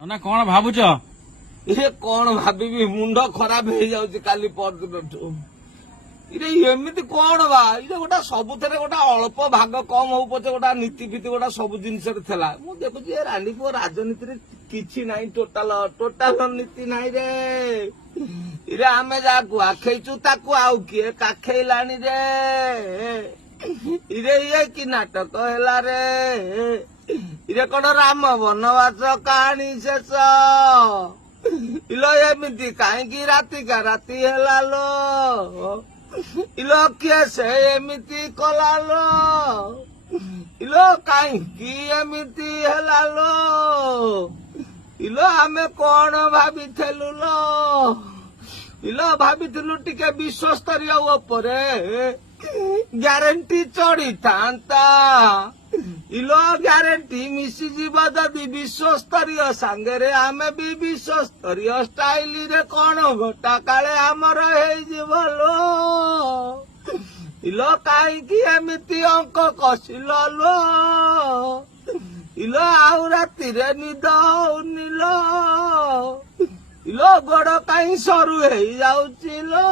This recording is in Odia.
ନା କଣ ଭାବୁଛ? ଇରେ କଣ ଭାବିବି, ମୁଣ୍ଡ ଖରାପ ହେଇଯାଉଛି କାଲି ପରଦିନଠୁ। ଇରେ ଏମିତି କଣ ବା, ଇରେ ଗୋଟା ସବୁଥିରେ ଗୋଟା ଅଳ୍ପ ଭାଗ କମ ହଉ ପଛେ ଗୋଟା ନୀତି ଫୀତି ଗୋଟା ସବୁ ଜିନିଷରେ ଥିଲା। ମୁଁ ଦେଖୁଛି ଏ ରାଣ୍ଡି ପୁଅ ରାଜନୀତିରେ କିଛି ନାହିଁ, ଟୋଟାଲ ନୀତି ନାହିଁ ରେ। ଇରେ ଆମେ ଯାହାକୁ ଆଖେଇଛୁ ତାକୁ ଆଉ କିଏ କାଖେଇଲାଣି ରେ। ଇରେ ଇଏ କି ନାଟକ ହେଲା ରେ। ଇରେ କଣ ରାମ ବନବାସ କାହାଣୀ ଶେଷ? ଇଲୋ ଏମିତି କାହିଁକି ରାତିକା ରାତି ହେଲା ଲୋ? ଇଲୋ କିଏ ସେ ଏମିତି କଲା ଲୋ? ଇଲୋ କାହିଁକି ଏମିତି ହେଲା ଲୋ? ଇଲୋ ଆମେ କଣ ଭାବିଥିଲୁ ଲୋ? ଇଲୋ ଭାବିଥିଲୁ ଟିକେ ବିଶ୍ୱସ୍ତରୀୟ ଉପରେ ଗ୍ୟାରେଣ୍ଟି ଚଢିଥାନ୍ତା। ଇଲୋ ଗ୍ୟାରେଣ୍ଟି ମିଶିଯିବ ଯଦି ବିଶ୍ୱସ୍ତରୀୟ ସାଙ୍ଗରେ ଆମେ ବି ବିଶ୍ୱସ୍ତରୀୟ ଷ୍ଟାଇଲରେ କଣ ଗୋଟା କାଳେ ଆମର ହେଇଯିବ ଲୋ। ଇଲୋ କାହିଁକି ଏମିତି ଅଙ୍କ କଷିଲ ଲୋ? ଇଲୋ ଆଉ ରାତିରେ ନିଦ ହଉନି ଲୋ? ଇଲୋ ଗୋଡ କାହିଁ ସରୁ ହେଇଯାଉଛି ଲୋ?